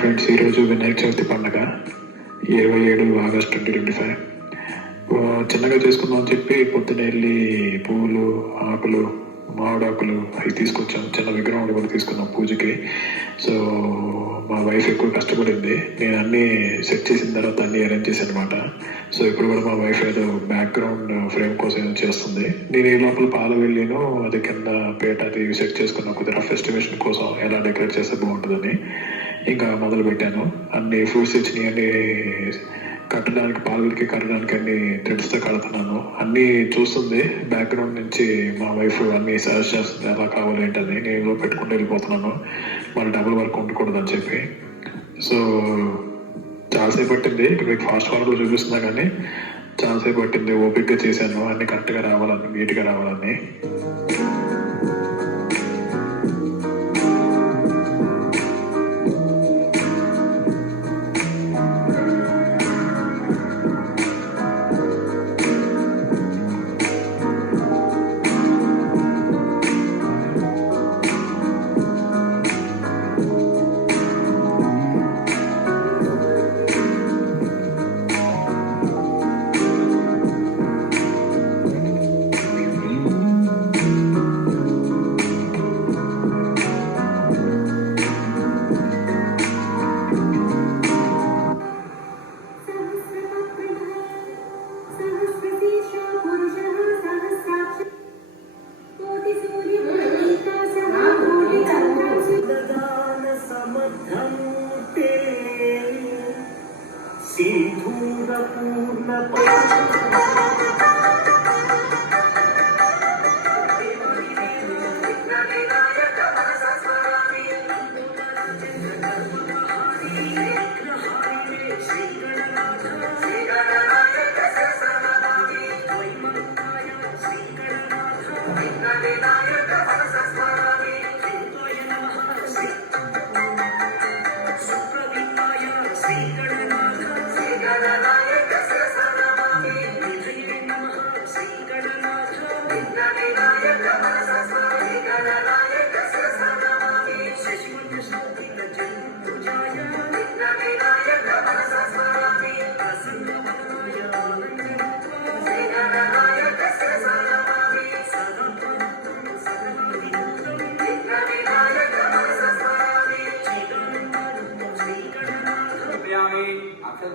Friends, ఈరోజు వినాయక చవితి పండుగ 27 August 2025. చిన్నగా చేసుకుందాం అని చెప్పి పొద్దున వెళ్ళి పువ్వులు, ఆకులు, మామిడాకులు అవి తీసుకొచ్చాం. చిన్న విగ్రహం కూడా తీసుకున్నాం పూజకి. సో మా వైఫ్ ఎక్కువ కష్టపడింది. నేను అన్నీ సెట్ చేసిన తర్వాత అన్నీ అరేంజ్ చేశాను అనమాట. సో ఇప్పుడు కూడా మా వైఫ్ ఏదో బ్యాక్గ్రౌండ్ ఫ్రేమ్ కోసం ఏదో చేస్తుంది. నేను ఈ లోపల పాలు వెళ్ళాను, అది కింద పేట అది సెట్ చేసుకున్నాను. కొద్దిగా రఫ్ ఎస్టిమేషన్ కోసం ఎలా డెకరేట్ చేస్తే బాగుంటుందని ఇంకా మొదలు పెట్టాను. అన్ని ఫ్రూట్స్ ఇచ్చినాయి, అన్ని కట్టడానికి, పాలకి కట్టడానికి అన్ని థ్రెడ్స్తో కడుతున్నాను. అన్నీ చూస్తుంది బ్యాక్గ్రౌండ్ నుంచి. మా వైఫ్ అన్ని సజెస్ట్ చేస్తుంది ఎలా కావాలి ఏంటని. నేను పెట్టుకుంటూ వెళ్ళిపోతున్నాను, మళ్ళీ డబుల్ వర్క్ ఉండకూడదు అని చెప్పి. సో చాలాసేపు పట్టింది. మీకు ఫాస్ట్ ఫార్వర్డ్లో చూపిస్తున్నా కానీ చాలాసేపు పట్టింది. ఓపిక్గా చేశాను, అన్ని కరెక్ట్గా రావాలని, నీట్గా రావాలని.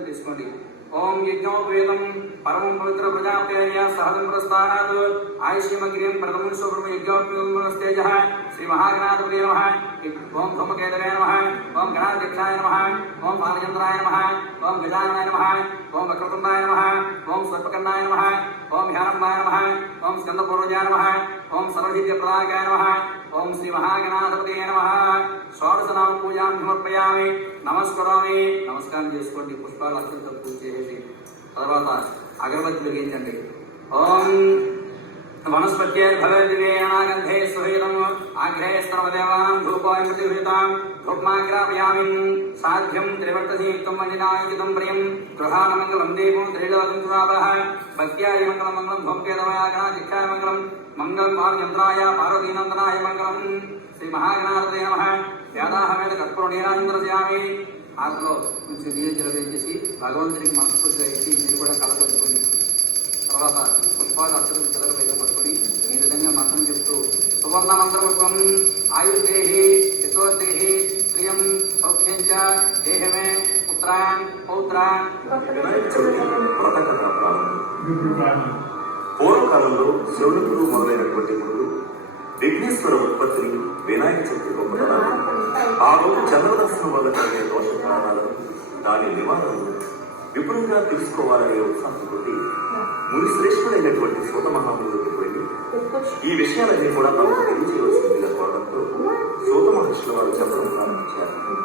తీసుకోండి. ఓం యజ్ఞోపేతం పరమం పవిత్ర ప్రజాపతయ సహజం ప్రస్థానాత్ ఆయుష్యమగ్రియం ప్రథమం శుభ్రం యజ్ఞోపేతేజ శ్రీ మహాగణాధిపతే నమః. ఓం ధూమకేతవే నమః. ఓం గణాధ్యక్షాయ నమః. ఓం బాలచంద్రాయ నమః. ఓం గజాననాయ నమః. ఓం వక్రతుండాయ నమః. ఓం సర్పకర్ణాయ నమః. ఓం ధ్యానంబాయ నమః. ఓం స్కందపూర్వజాయ నమః. ఓం సర్వవిద్యప్రదాయకాయ నమః. ఓం శ్రీ మహాగణాధిపతే నమః. షోడశనామ పూజాం సమర్పయామి. నమస్కరోమి. నమస్కారం చేసుకోండి. పుష్పాలు అత్యంత పూజ చేసి తర్వాత అగరబత్తి వెలిగించండి. ఓం వనస్పత్యేర్భవేదివేణాగంధే సుహేతం ఆగ్రహే సర్వదేవానాం ధూపోయమృతిహృతాం ధూప్మాగ్రాపయామి. సాధ్యం త్రివర్తసీయుక్తం మండినాయుక్తం ప్రియం గృహానమంగళం దేవం త్రైలవదంతురాపః భక్త్యాయ మంగళం మంగళం ధూమకేతవయాగణాధిక్షాయ మంగళం మంగళం పార్యంత్రాయ పార్వతీనందనాయ మంగళం. శ్రీ మహాగణాధిపతే నమః. వేదాహమేద కర్పూరనీరాంధ్రస్యామి. ఆకులో కొంచెం నీళ్ళు జలవేసి భగవంతుడికి మనస్ఫూర్తిగా వేసి మీరు కూడా కలపట్టుకోండి. తర్వాత పుష్పాలు అక్షరం చెదరపైగా పట్టుకొని ఈ విధంగా మంత్రం చెప్తూ సువర్ణ మంత్రపుష్పం ఆయుర్దేహి యశోర్దేహి శ్రియం సౌఖ్యంచ దేహమే పుత్రాన్ పౌత్రాన్. పూర్వకాలంలో శివుడు మొదలైనటువంటి గురువు విఘ్నేశ్వర ఉత్పత్తిని వినాయక చవితి గొప్పతనాలు, ఆ రోజు చంద్రదర్శనం వల్ల కలిగే దోష ప్రాణాలను, దాని నివారణను విపులంగా తెలుసుకోవాలనే ఉత్సాహంతో ముని శ్రేష్ఠుడైనటువంటి సూత మహామునికి వెళ్ళి ఈ విషయాలన్నీ కూడా తమకు తెలియజేయవలసిందిగా కోరడంతో సూత మహర్షుల వారు చెప్పడం ప్రారంభించారు.